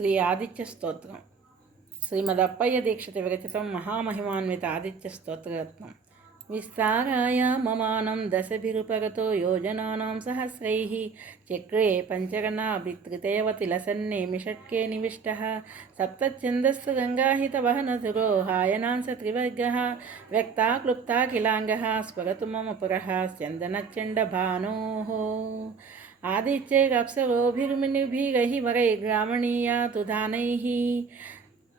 శ్రీ ఆదిత్య స్తోత్రం. శ్రీమదప్పయ్య దీక్షిత విరచితం మహామహిమాన్విత ఆదిత్య స్తోత్రరత్నం. విస్తారాయ మమానం దశభిరుపగతో యోజనానాం సహస్రైః చక్రే పంచగణాభిత్రితయవతి లసన్నే షట్కే నివిష్టః సప్తఛందస్సు గంగాహితవహనధురో హాయనాంస త్రివర్గः వ్యక్తా క్లుప్తాఖిలాంగः స్ఫురతు మమ పురః స్యందనచ్చండభానోః. आदित्यैरप्सरोभिर्मुनिभिरहि वरैर्ग्रामणीया तु दानैः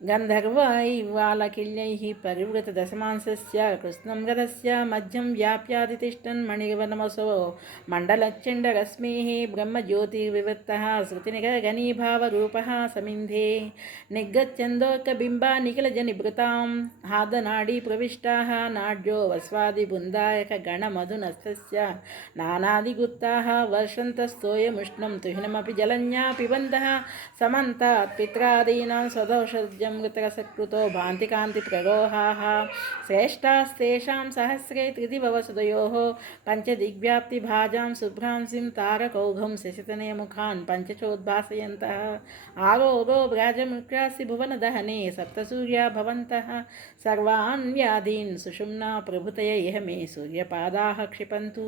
गन्धर्वैर्वालकिल्यैः परिवृतदशमांसस्य कृष्णं गतस्य मध्यं व्याप्यादितिष्ठन् मणिवनमसो मण्डलच्चण्डरश्मेः ब्रह्मज्योतिर्विवृत्तः श्रुतिनिगगनीभावरूपः समिन्धे निग्गच्छन्दोर्कबिम्बानिखिलजनिभृतां हादनाडीप्रविष्टाः नाड्यो वस्वादिबुन्दायकगणमधुनस्तस्य नानादिगुप्ताः वर्षन्तस्तोयमुष्णं तुहिनमपि जलन्या पिबन्तः समन्तात् पित्रादीनां स्वदौषध्यं मृतरसकृतो भान्ति कान्ति प्ररोहाः श्रेष्ठास्तेषां सहस्रे त्रिदिववसुदयोः पञ्चदिग्व्याप्तिभाजां शुभ्रांसिं तारकौघं शशितनयमुखान् पञ्चचोद्भासयन्तः आरोरो व्राजमुक्रासि भुवनदहने सप्तसूर्या भवन्तः सर्वान् व्याधीन् सुषुम्ना प्रभृतय इह मे सूर्यपादाः क्षिपन्तु.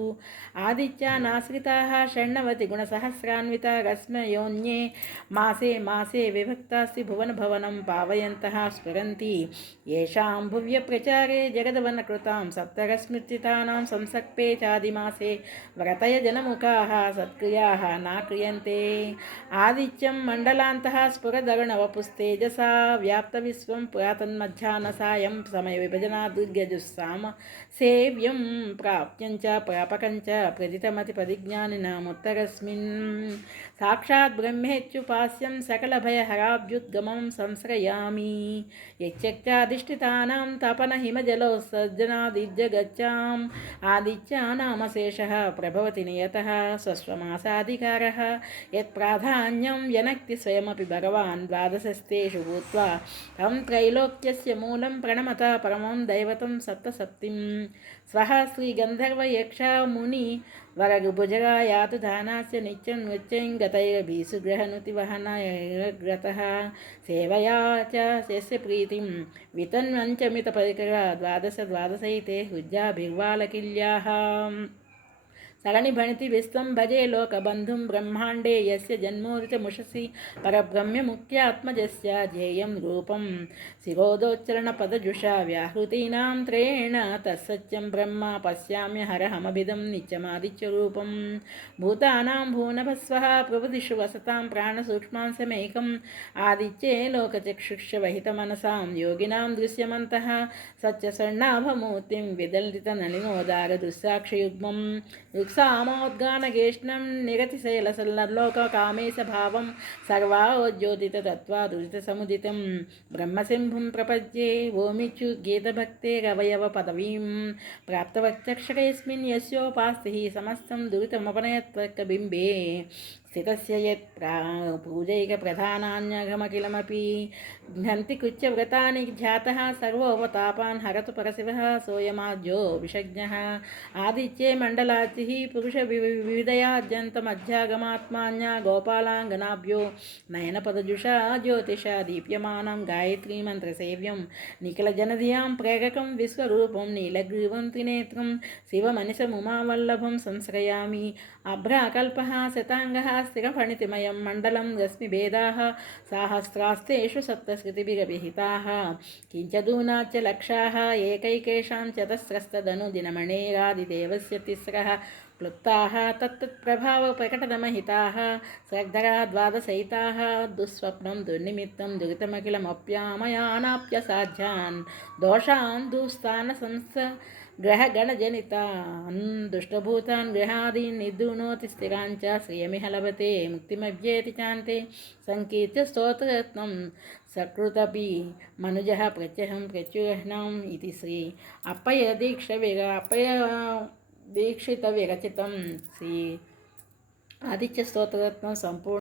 आदित्यानाश्रिताः षण्णवति गुणसहस्रान्विता रश्मयोन्ये मासे मासे विभक्तास्ति भुवनभवनं पावयन्तः स्फुरन्ति येषां भुव्यप्रचारे जगदवनकृतां सप्तरश्मिर्चितानां संसक्पे चादिमासे व्रतय जनमुखाः सत्क्रियाः नाक्रियन्ते. आदित्यं मण्डलान्तः स्फुरदर्णवपुस्तेजसा व्याप्तविश्वं पुरातन्मध्याह्नसायं समयविभजनादुर्गजुस्साम सेव्यं प्राप्यं च प्रापकं च प्रदितमतिपदिज्ञानिनामुत्तरस्मिन् साक्षात् ब्रह्मेत्युपास्यं सकलभयहराभ्युद्गमं संश्रयामि. यच्चक्राधिष्ठितानां तपनहिमजलोत्सर्जनादिजगच्चाम् आदित्यानामशेषः प्रभवति नियतः स्वस्वमासाधिकारः यत्प्राधान्यं यनक्ति स्वयमपि भगवान् द्वादशस्तेषु भूत्वा तं त्रैलोक्यस्य मूलं प्रणमता परमं दैवतं सप्तसप्तिं. स्वः श्रीगन्धर्वयक्षमुनि वरगुभुजगा यातु दानास्य नित्यं नृत्यं गतैर्भीसुग्रहनुतिवहनैर्ग्रतः सेवया च यस्य प्रीतिं वितन्वञ्चमितपरिकरा द्वादशैते हुज्जाभिर्वालकिल्याः. सरणिभणिति विस्तं भजे लोकबन्धुं ब्रह्माण्डे यस्य जन्मोदितमुषसि परब्रह्ममुख्यात्मजस्य ध्येयं रूपं शिरोदोच्चरणपदजुषा व्याहृतीनां त्रयेण तत्सत्यं ब्रह्म पश्याम्यहरहमभिदं नित्यमादित्यरूपं. भूतानां भूनभस्वः प्रभुदिषु वसतां प्राणसूक्ष्मांशमेकम् आदित्ये लोकचक्षुषवहितमनसां योगिनां दृश्यमन्तः सत्यस्वर्णाभमूर्तिं विदलितनलिनोदारदुस्साक्षियुग्मं सामोद्गानगेष्णं निरतिशैलसल्लोककामेशभावं सर्वावज्योतितत्त्वादुरितसमुदितं ब्रह्मसिंहं प्रपद्ये ओमिच्युद्गीतभक्तेरवयवपदवीं प्राप्तवच्चक्षरेऽस्मिन् यस्योपास्तिः समस्तं दुरितमपनयत्वर्कबिम्बे स्थितस्य यत् पूजैकप्रधानान्यघमखिलमपि घ्नन्ति कुच्यव्रतानि ध्यातः सर्वोपतापान् हरतु परशिवः सोऽयमाद्यो विषज्ञः. आदित्ये मण्डलाचिः पुरुषविविधयाद्यन्तमध्यागमात्मान्या गोपालाङ्गनाभ्यो नयनपदजुषा ज्योतिषा दीप्यमानं गायत्रीमन्त्रसेव्यं निखिलजनधियां प्रेरकं विश्वरूपं नीलग्रीवं त्रिनेत्रं शिवमनिशमुमावल्लभं संश्रयामि. अभ्राकल्पः शताङ्गः स्थिरफणितिमयं मण्डलं रश्मिभेदाः सहस्रास्तेषु सप्तश्रुतिभिरभिहिताः किञ्चदूनाच्च लक्षाः एकैकेषां चतस्रस्तदनुदिनमणेरादिदेवस्य तिस्रः क्लुप्ताः तत्तत्प्रभावप्रकटनमहिताः श्रद्धरा द्वादशैताः दुःस्वप्नं दुर्निमित्तं दुरितमखिलमप्यामयानाप्यसाध्यान् दोषान् दुःस्थानसंस ग्रहगणजनितान् दुष्टभूतान् गृहादीन् निर्दुनोति स्थिराञ्च श्रियमिह लभते मुक्तिमव्येति चान्ते सङ्कीर्त्य स्तोत्ररत्नं सकृतपि मनुजः प्रत्यहं प्रत्युरह्नाम् इति श्री अप्पय्य दीक्षितविरचितं श्री आदित्य स्तोत्ररत्नं संपूर्ण